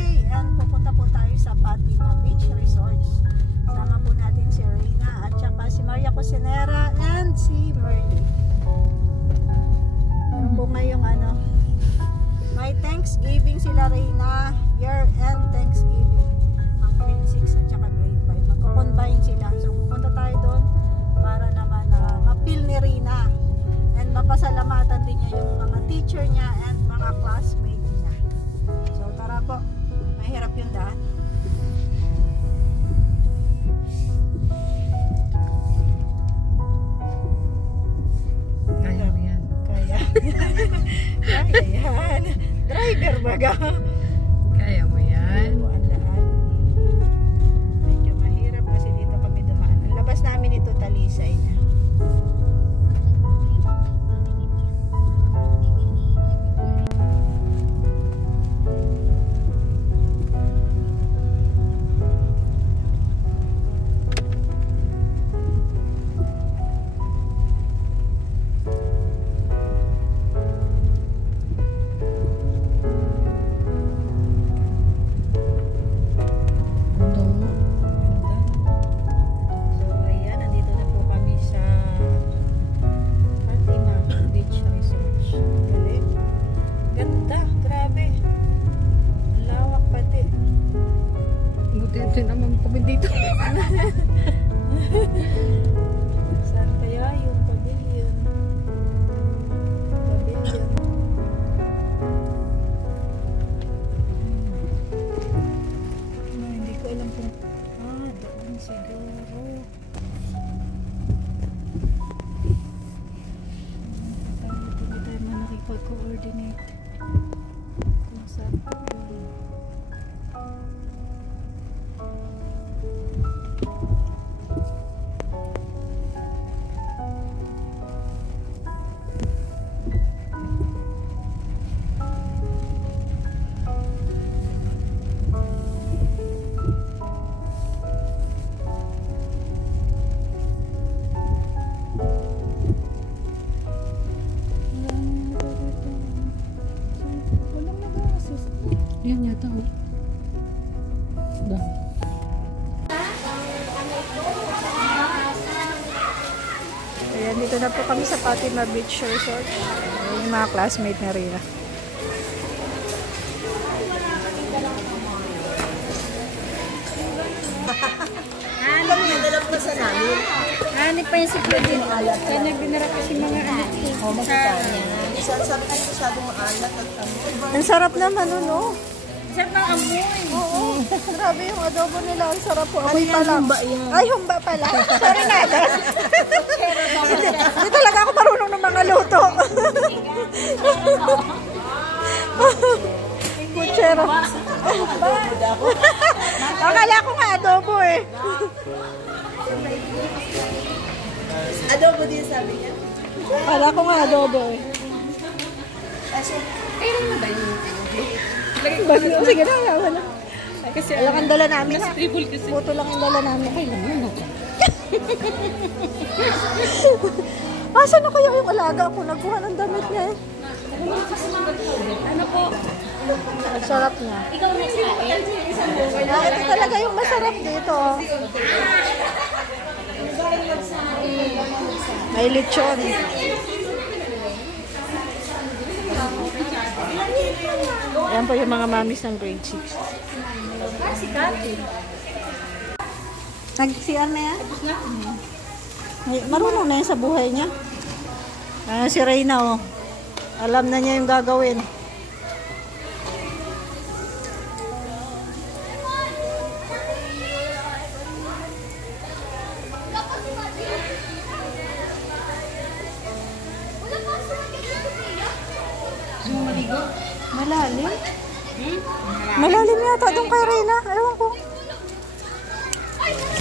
today and pupunta po tayo sa Fatima Beach Resorts. Sama po natin si Reyna at saka si Maria Cosinera and si Merly. Ano po ngayong may Thanksgiving sila Reyna, year-end Thanksgiving. Ang grade 6 at saka grade 5. Magko-combine sila. So pupunta tayo doon para naman ma-feel ni Reyna. And mapasalamatan din niya yung mga teacher niya and mga classmates niya. So tara po, mahirap yung daan. Kaya mo yan. Kaya. Kaya yan. Driver baga. Kaya mo yan. Ang daan. Medyo mahirap kasi dito kami dumaan. Ang labas namin ito Talisay na. Buti naman kami dito. Saan kaya yung pavilion? Pavilion. Hindi ko alam kung doon siguro. Hindi tayo man nakipag-coordinate kung saan po yun. Yan yata oh. Ayan, dito na po kami sa Fatima Beach Resort. Ayan yung mga classmate na Rina. Kami nadala po sa namin. Ani pa yung siklo din. Kaya nagbinara kasi mga anak ko. Sabi ko masyadong maalat at Ang sarap naman, no? Sarap ng amoy. Oo. Grabe yung adobo nila. Ang sarap po. Amoy pa lang. Ay, humba pala. Sorry na. Hindi talaga ako marunong ng mga luto. Kutsero. Akala ko nga adobo eh. adobo din sabi niya. Akala ko nga adobo eh. Kailan mo ba yun? Sige na, yawan na. Kasi Alam ang dala namin ha. tribal kasi. Puto lang ang dala namin. Ay, naman ako. Asan na kaya yung alaga ko? Nagkuha ng damit niya eh. Ano po? Ang sarap niya. Ikaw na sa akin. Ito talaga yung masarap dito. May lechon. Ayan po yung mga mamis ng grade 6. Nag-CR na yan? Marunong na yan sa buhay niya. Si Reyna oh. Alam na niya yung gagawin. Malalim? Malalim yata doon kay Reyna. Ewan ko.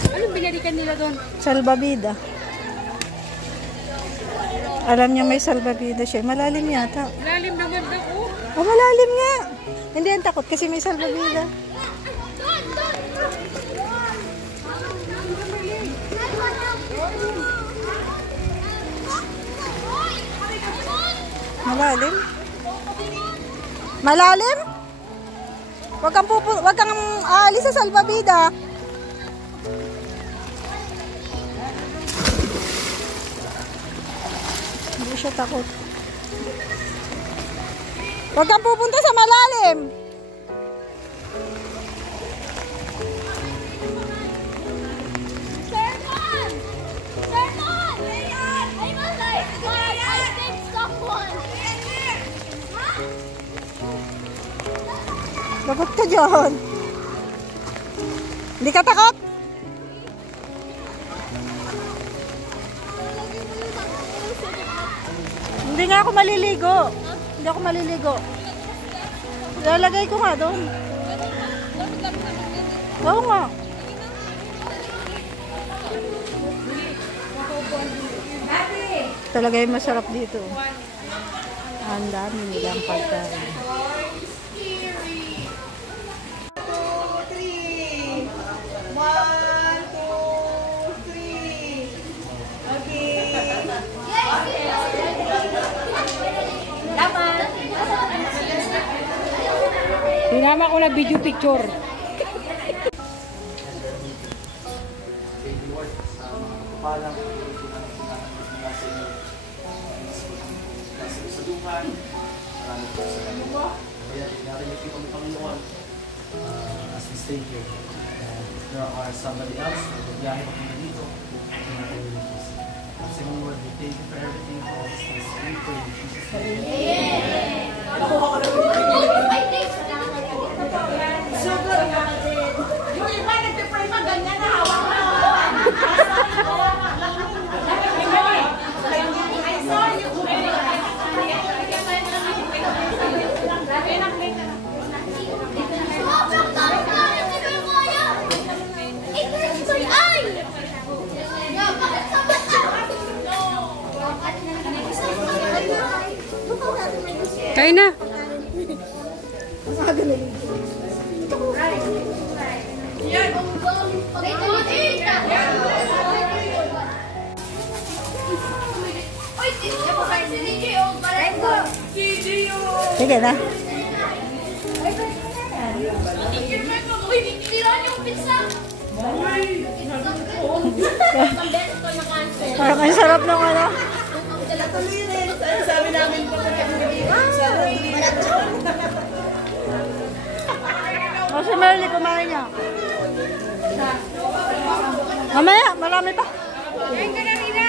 Anong binalikan nila doon? Salbabida. Alam niya may salbabida siya. Malalim yata. Lalim naman ako. Oh, malalim nga. Hindi yan takot kasi may salbabida. Malalim? Malalim? Wag kang aalis sa salbabida. Hindi siya takot. Wag kang pupunta sa malalim. Takot ka dyan. Hindi ka takot? Hindi nga ako maliligo. Hindi ako maliligo. Lalagay ko nga doon. Oo nga. Talaga yung masarap dito. Ang dami nilang pagkain. 1, 2, 3. Okay. Hinama ko na video picture. Palang sa marami po sa kanila. Kaya narinig ko ng Panginoon as we stay here. There are somebody else na magbiyahe pa kami dito. Kasi Lord, we thank you for everything. All these things we pray in Jesus' name. Yung iba nagpipray pa ganyan na hawak na. I saw you. Kain na. Sige na. Parang ang sarap ng ano. Sabi namin po Kasi Merly, kumain niya. Mamaya, marami pa. Kain ka na, Rina.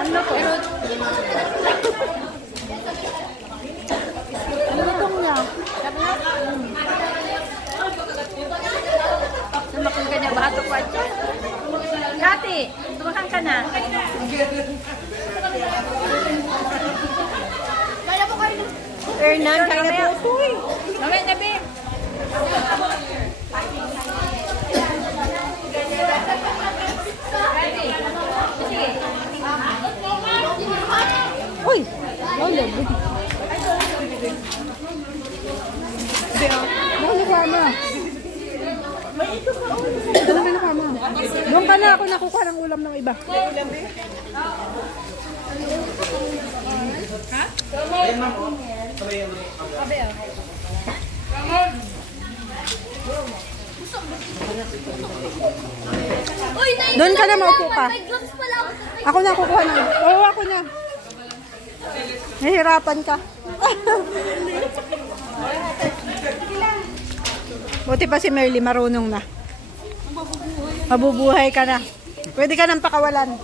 Ano to? Ano itong niya? Tumakang ka niya, bato ko at Kati, tumakang ka na. Kaya mo kayo. Ernan, kaya na po ito eh. Mamaya na, babe. Uy! Lolo, buti. Lolo ka na. Lolo ka na. Doon ka na ako nakukuha ng ulam ng iba. Ha? Doon ka na, maupo ka. Ako na kukuha na. Oo, ako na. Nahihirapan ka. Buti pa si Merly, marunong na. Mabubuhay ka na. Pwede ka nang pakawalan.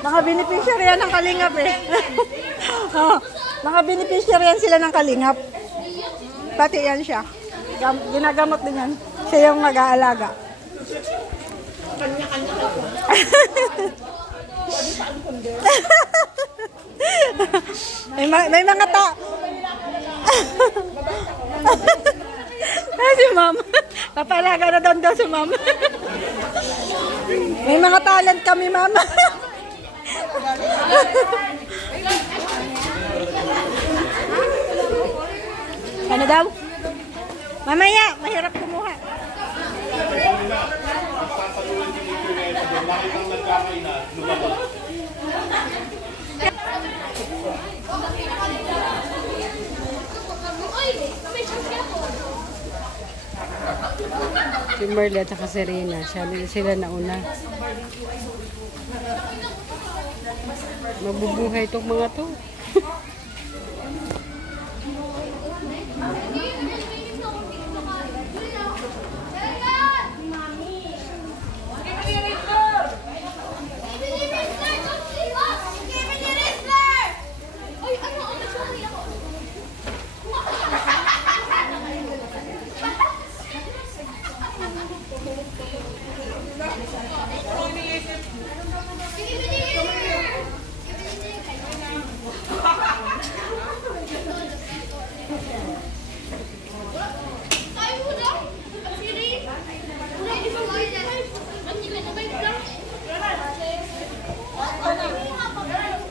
Mga beneficiary yan ng kalingap eh. Mga beneficiary yan sila ng kalingap. Pati yan siya. Ginagamot din yan. Siya yung nag-aalaga. Kanya-kanya ako. may mga si ma'am. Papalaga na doon si ma'am. May mga talent kami, ma'am. Ano daw? Mamaya, mahirap kumuha. Si Merly at saka si Rina. Sila nauna. Mabubuhay itong mga to.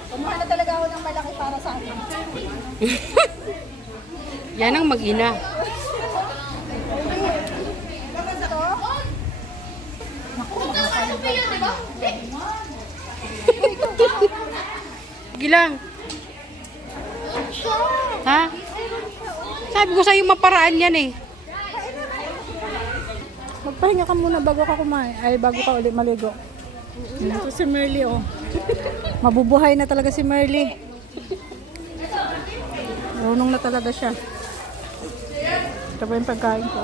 Kumuha na talaga ako ng malaki para sa akin. Yan ang mag-ina. Gilang. Ha? Sabi ko sa'yo maparaan yan eh. Magpahinga ka muna bago ka kumain. Ay, bago ka ulit maligo. Ito si Merly, oh. Mabubuhay na talaga si Merly. Marunong na talaga siya. Ito pa yung pagkain ko.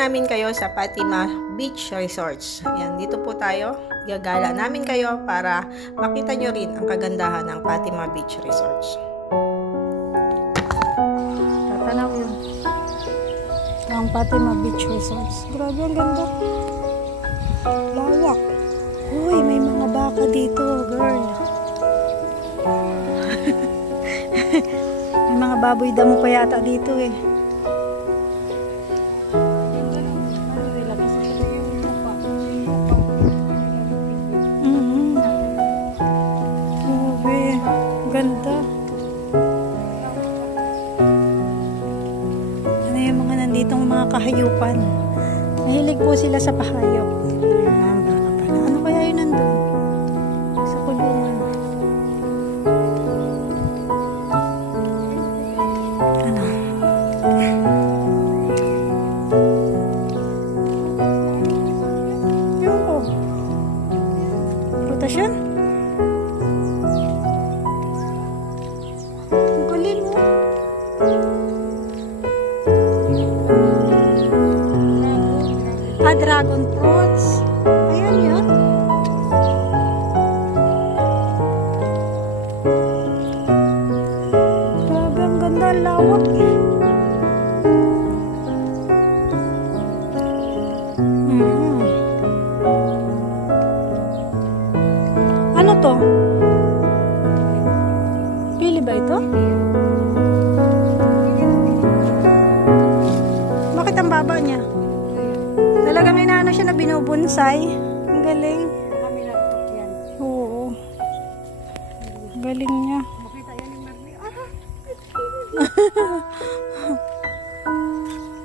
namin kayo sa Fatima Beach Resorts. Ayan, dito po tayo. Gagala namin kayo para makita nyo rin ang kagandahan ng Fatima Beach Resorts. Tatanaw yun. Ito ang Fatima Beach Resorts. Grabe, ang ganda. Lawak. Uy, may mga baka dito, girl. May mga baboy damo pa yata dito eh. Ganda. Ano yung mga nanditong mga kahayupan? Mahilig po sila sa pahayop. Ayan, baka pala. Ano kaya yun nandun? Sa kulungan. Ano? Yung ko. Prutas yan? Dragon fruits. Ayan yun. Grabe, ang ganda, lawak. Ano to? Pili ba ito? Bakit ang baba niya? Talagang inaano siya na binubunsay. Ang galing. Kami nagpot yan. Oo. Galing niya. Makita yan yung Marley.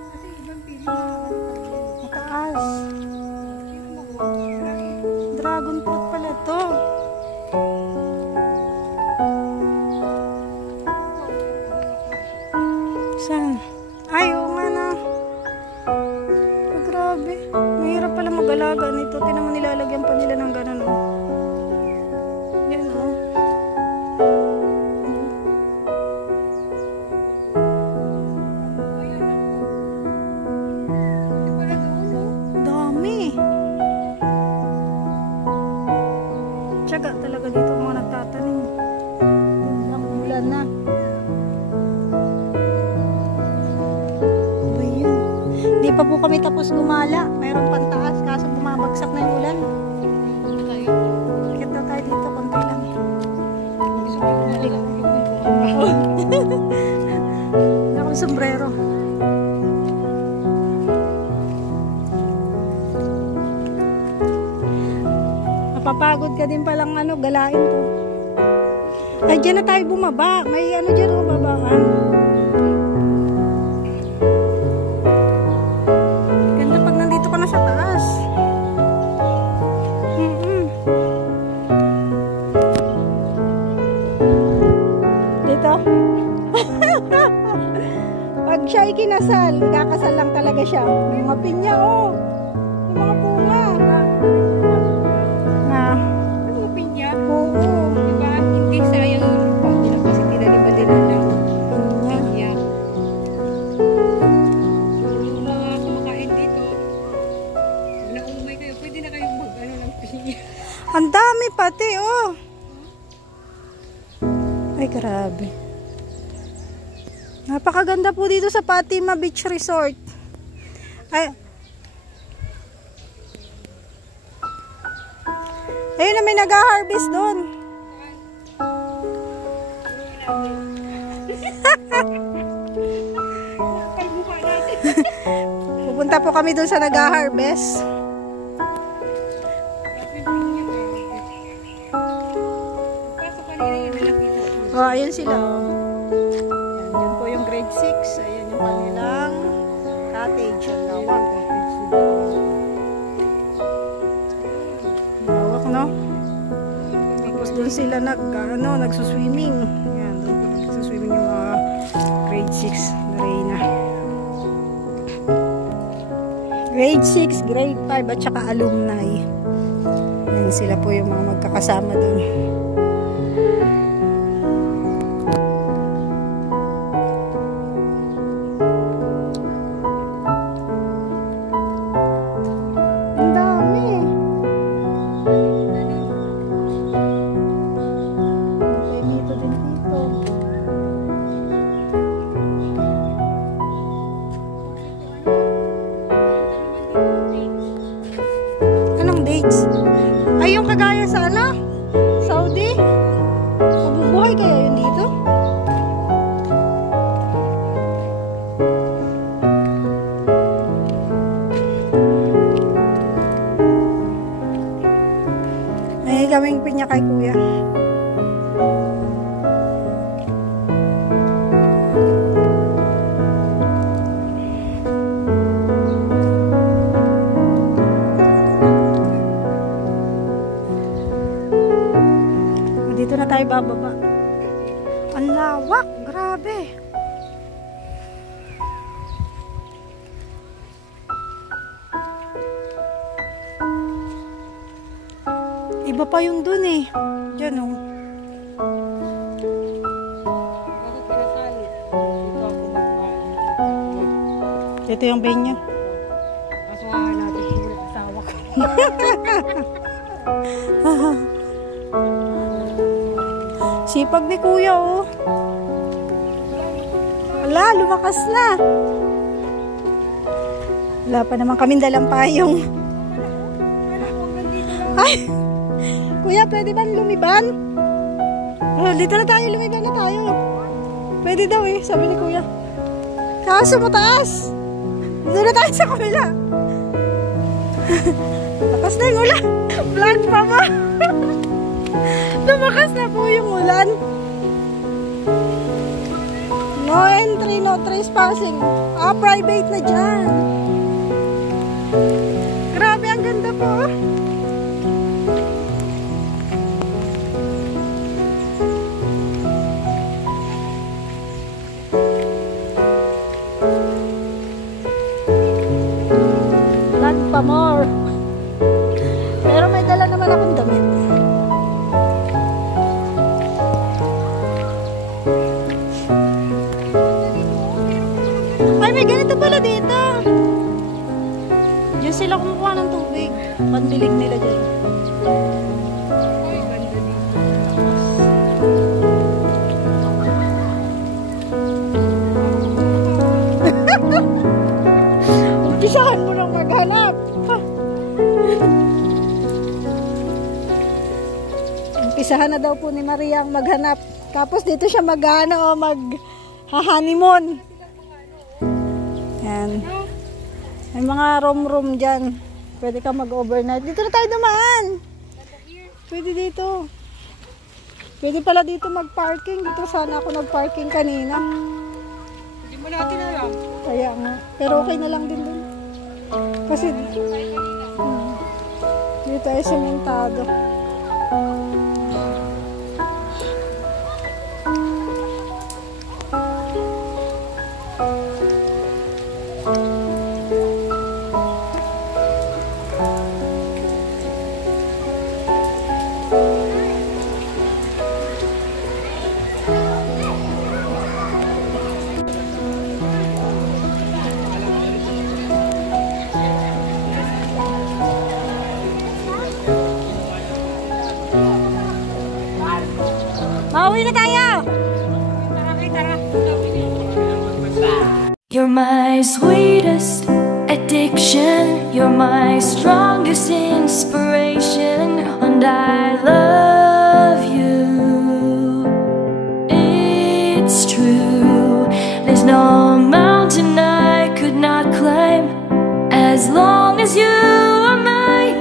Kasi ibang pili na Mataas. Dragon fruit pala to. Saan? Ay, oo nga na. Grabe. Mahirap pala mag-alaga nito. Tinan mo, nilalagyan pa nila ng ganun, oh. Yan, oh. Dami. Tiyaga talaga dito ang mga nagtatanim. Ulan na. Hindi pa po kami tapos gumala. Mayroon pang taas kaso bumabagsak na yung ulan. Bakit daw tayo dito? Konti lang. Wala akong sombrero. Mapapagod ka din palang galain to. Ay, dyan na tayo bumaba. May dyan babaan. Sa taas. Dito. Pag siya ay kinasal, kakasal lang talaga siya. May mga pinya, oh. May mga bunga. Ano mo pinya? Oo. Diba? Hindi sayang yung lupa nila kasi tinaliba-nila ng pinya. Yung mga kumakain dito, pag naumay kayo, pwede na kayong mag-ano ng pinya. Ang dami pati, oh. Ay, grabe. Napakaganda po dito sa Fatima Beach Resort. Ay. Ayun na, may nag-harvest doon. Pupunta po kami doon sa nag-harvest. Oh, ayun sila, oh. Ayan, yun po yung grade 6. Ayan yung kanilang cottage. Ang lawak. Lawak, no? Tapos doon sila nagsuswimming. Ayan, doon po nagsuswimming yung mga grade 6 na Reyna. Grade 6, grade 5, at saka alumni. Ayan, sila po yung mga magkakasama doon. kagaya sa ano? Saudi? Mabubuhay kaya yun dito? May kaming pinya kay kuya. Dito na tayo bababa. Ang lawak, grabe. Iba pa yung dun eh. Diyan oh. Bakit pinasali? Ito ako mag-aral. Ito yung venue. Kasuhaan natin yung asawa ko. Sipag ni kuya oh. Wala, lumakas na. Wala pa naman kaming dalang payong. Ay! Kuya, pwede ba lumiban? Oh, dito na tayo, lumiban na tayo. Pwede daw eh, sabi ni kuya. Kaso mataas. Dito na tayo sa kabila. Lakas na yung ulan. Vlog pa ba? Lumakas na po yung ulan. No entry, no trespassing. Private na dyan. Grabe, ang ganda po. Vlog pa more. Pero may dala naman akong damit. Ay, may ganito pala dito. Diyan sila kumukuha ng tubig. Pandilig nila dyan. Ay, ganda dito. Umpisahan mo nang maghanap. Umpisahan na daw po ni Maria ang maghanap. Tapos dito siya mag-ano o mag-honeymoon. Yan. May mga room dyan. Pwede ka mag-overnight. Dito na tayo dumaan. Pwede dito. Pwede pala dito mag-parking. Dito sana ako nag-parking kanina. Hindi mo natin alam. Kaya nga. Pero okay na lang din dun. Kasi dito ay sementado. Pauwi na tayo! You're my sweetest addiction. You're my strongest inspiration. And I love you. It's true. There's no mountain I could not climb as long as you are mine.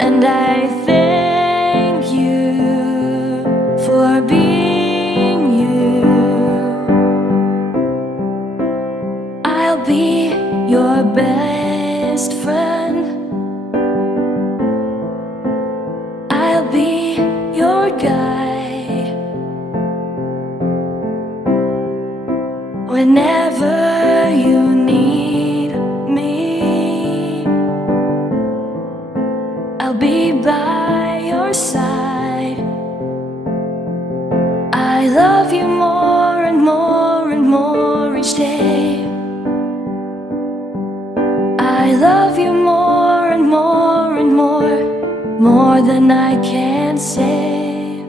And I thank you for being you. I'll be your best friend. I'll be your guide whenever you need me. I'll be by your side. I love you more and more and more each day. I love you more and more and more than I can say.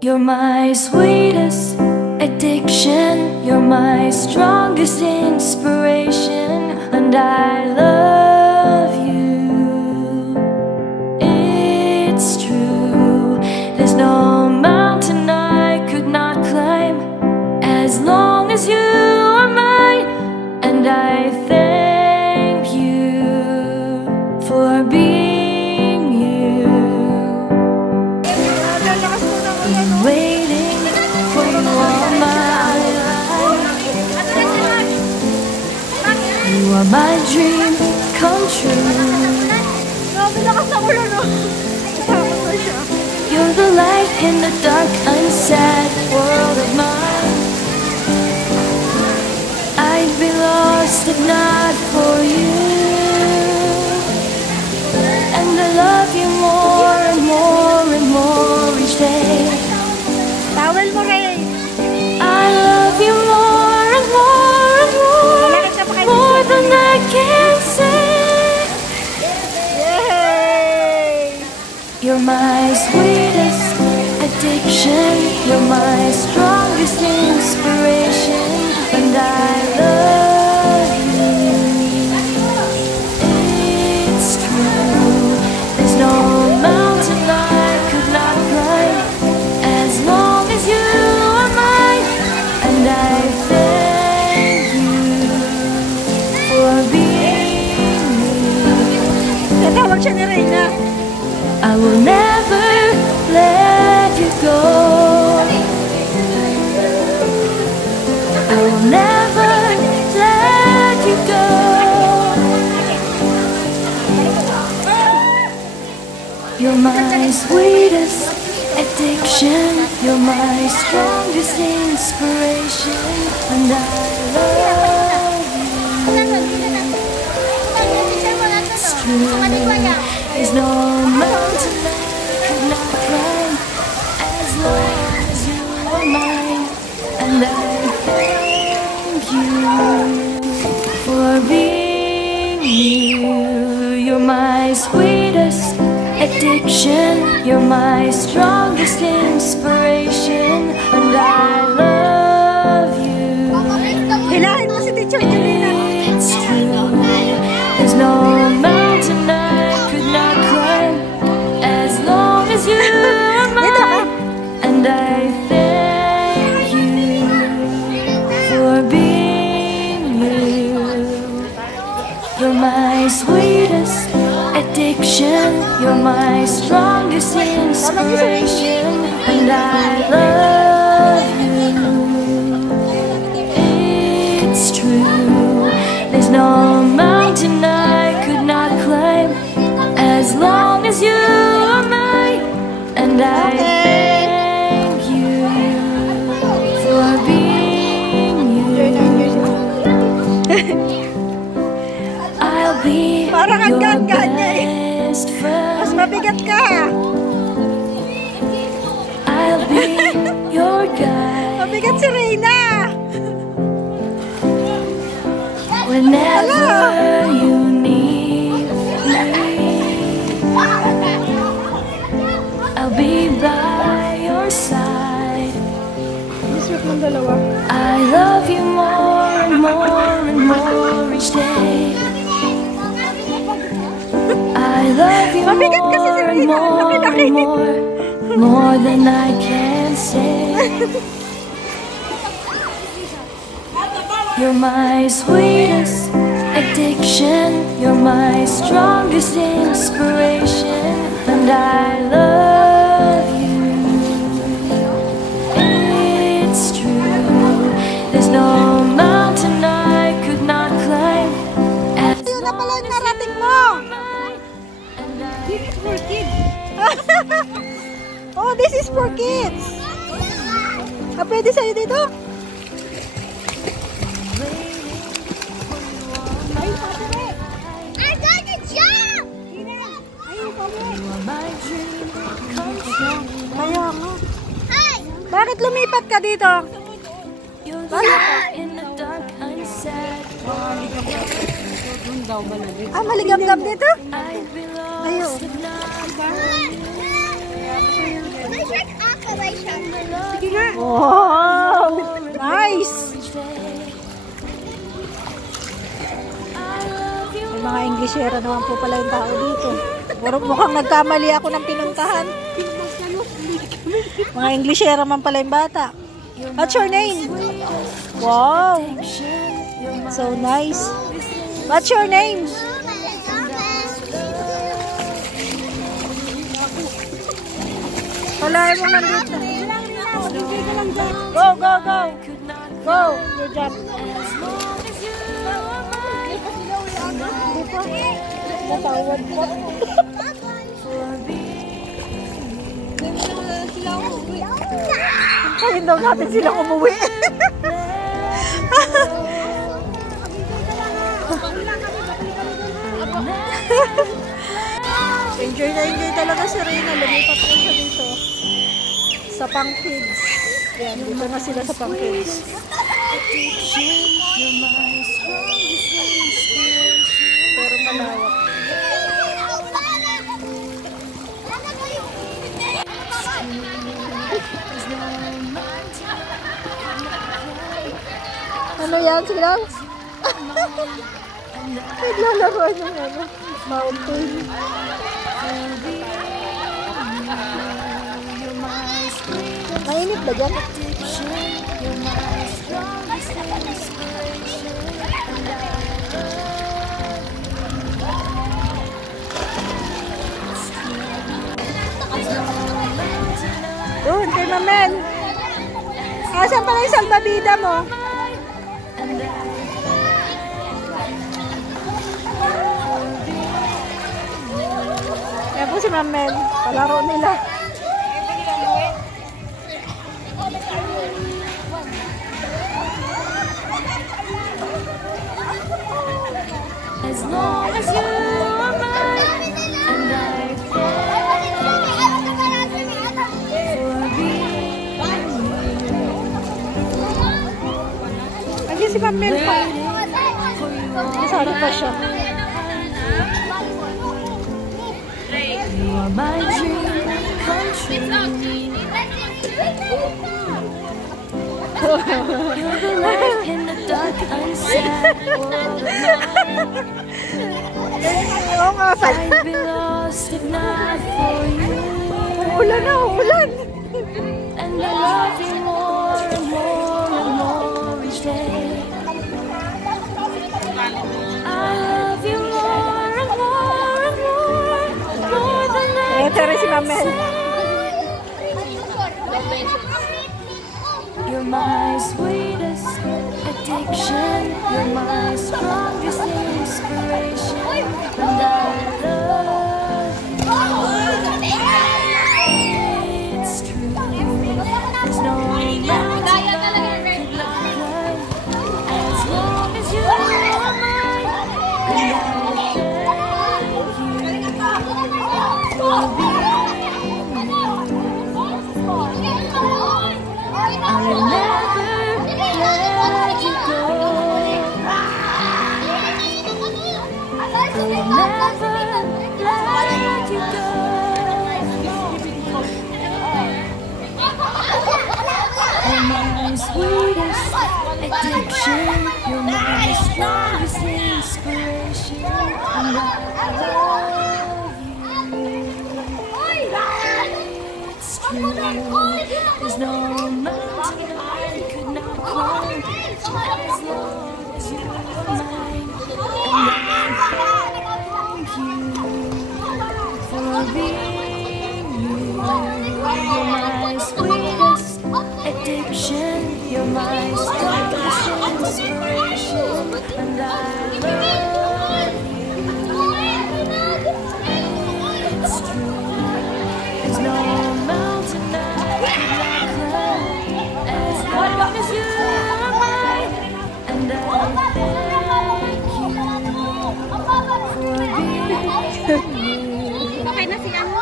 You're my sweetest addiction. You're my strongest inspiration. And I love you. are my dream come true. Grabe lakas ng ulan, no? Takot na siya. You're the light in the dark, unsaid world of mine. I'd be lost if not for you. And I love you more and more and more each day. Towel mo, Ray. I love you more and more and more, Malakit ka pa kayo. more than I can say. Yay! You're my sweetest addiction. You're my strongest inspiration, and I love you. It's true. There's no mountain I could not climb as long as you are mine, and I thank you for being me. Tatawag siya ni Reyna. I will never let you go. I will never let you go. You're my sweetest addiction. You're my strongest inspiration, and I love you. It's true. There's no mountain I could not climb as long as you are mine, and I thank you for being you. You're my sweetest addiction. You're my strongest inspiration, and I love you. Hilahin mo si Teacher Julina. It's true. There's no mountain I could not climb as long as you are mine, and I thank you for being you. You're my sweetest addiction. You're my strongest inspiration, and I love you. It's true. There's no mountain I could not climb as long as you are mine, and I thank you for being you. I'll be Parang ang your ganda niya eh. best Mas friend. mabigat ka. I'll be your guide Mabigat si Reyna. whenever you need me. I'll be by your side. Isip ng dalawa. I love you more and more and more each day. I love you Mabigat kasi si more and Reyna. more Laki-laki. and more than I can say. You're my sweetest addiction. You're my strongest inspiration, and I love you. It's true. There's no mountain I could not climb as Yun na pala yung narating mo. and I This is for kids. Oh, this is for kids. Ah, pwede sa'yo dito? I'm gonna jump! my dream come true. Kaya nga. Hey! Bakit lumipat ka dito? You're the light in the dark, unsaid. Doon daw malamig. Ah, maligam-gam dito? I'd be Ayun. lost if not Let's check operation. Sige nga. Wow! Nice! each day. I love you. May mga Englishera naman po pala yung tao dito. Mukhang nagkamali ako ng pinuntahan. Mga Englishera man pala yung bata. What's your name? Wow! So nice. What's your name? Wala mo nandito. Go, go, go. Go. You jump. Natawad pa. Kain daw natin silang umuwi. Enjoy na enjoy talaga si Reyna. Lumipat na siya dito. Sa Pang Kids. Yan, dito na sila sa Pang Kids. Pero malawak. Ano yan sila? Naglalaroan yung ano, mountain. Mainit ba dyan? Doon, kay Mamel. Asan pala yung salbabida mo? Yan po si Mamel. Palaro nila. As long as you are mine, and I Nandiyan si Mamel pa. Nasari pa siya. you are my dream come true. You're the light in the dark, unsaid world of mine. Oo nga pala. I'd be lost if not for you. Ulan na, ulan. And I love you more and more and more each day. I love you more and more and more than I Ito rin si Mamel. You're my sweetest addiction. You're my strongest inspiration. And I love you. It's true. There's no mountain I could not climb as long as you are mine. And I thank you for being. I will never let you go. I will never let you go. You're my sweetest addiction. You're my strongest inspiration. And I love you. It's true. There's no mountain I could not climb as long as you are mine. And I thank you for being you. You're my sweetest addiction. You're my strongest inspiration. And I love you. It's true. There's no mountain I could not climb as long as you are mine. And I thank you for being you. Okay na si ano?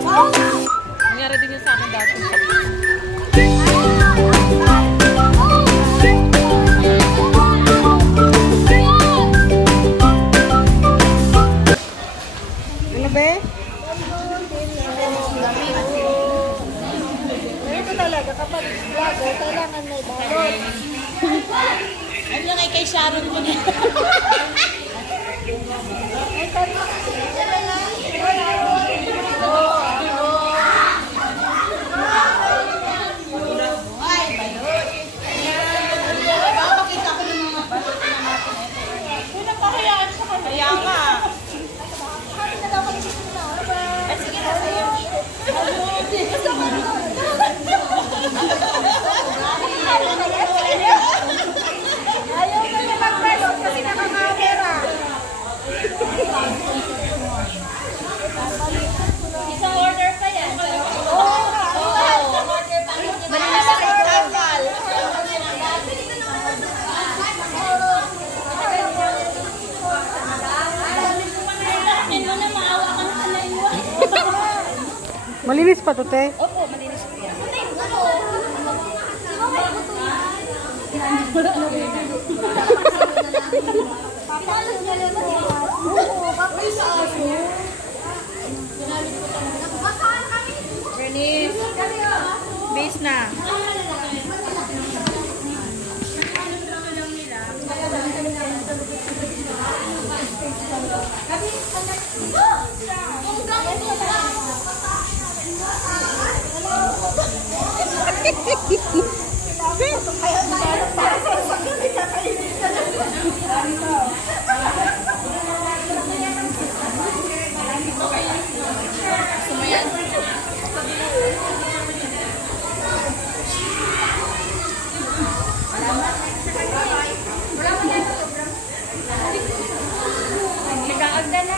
Nangyari din yun sa akin dati. Ano ba? Ito talaga kapag vlogger, kailangan may balot. Ano lang kay Sharon ko na. Sige na sa'yo. Malinis pa to, te. Opo, malinis po yan. Bernice, base na. Nag-aagda na.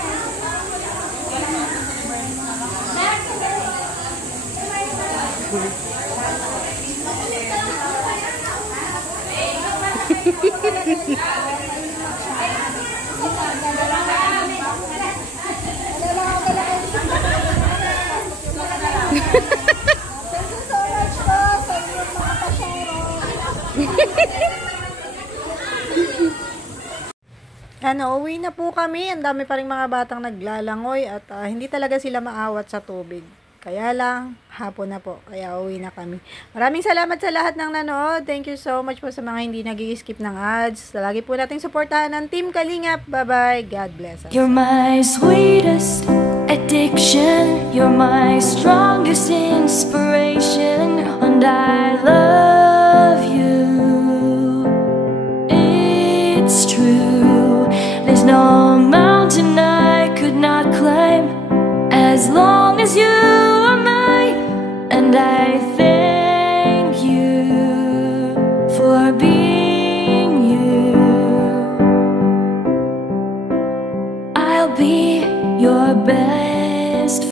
Ano, uwi na po kami. Ang dami pa rin mga batang naglalangoy at hindi talaga sila maawat sa tubig. Kaya lang, hapon na po. Kaya uwi na kami. Maraming salamat sa lahat ng nanood. Thank you so much po sa mga hindi nag-i-skip ng ads. Lagi po nating suportahan ng Team Kalingap. Bye-bye. God bless us. You're my sweetest addiction. You're my strongest inspiration. And I love you. It's true. There's no mountain I could not climb as long as you are mine. And I thank you for being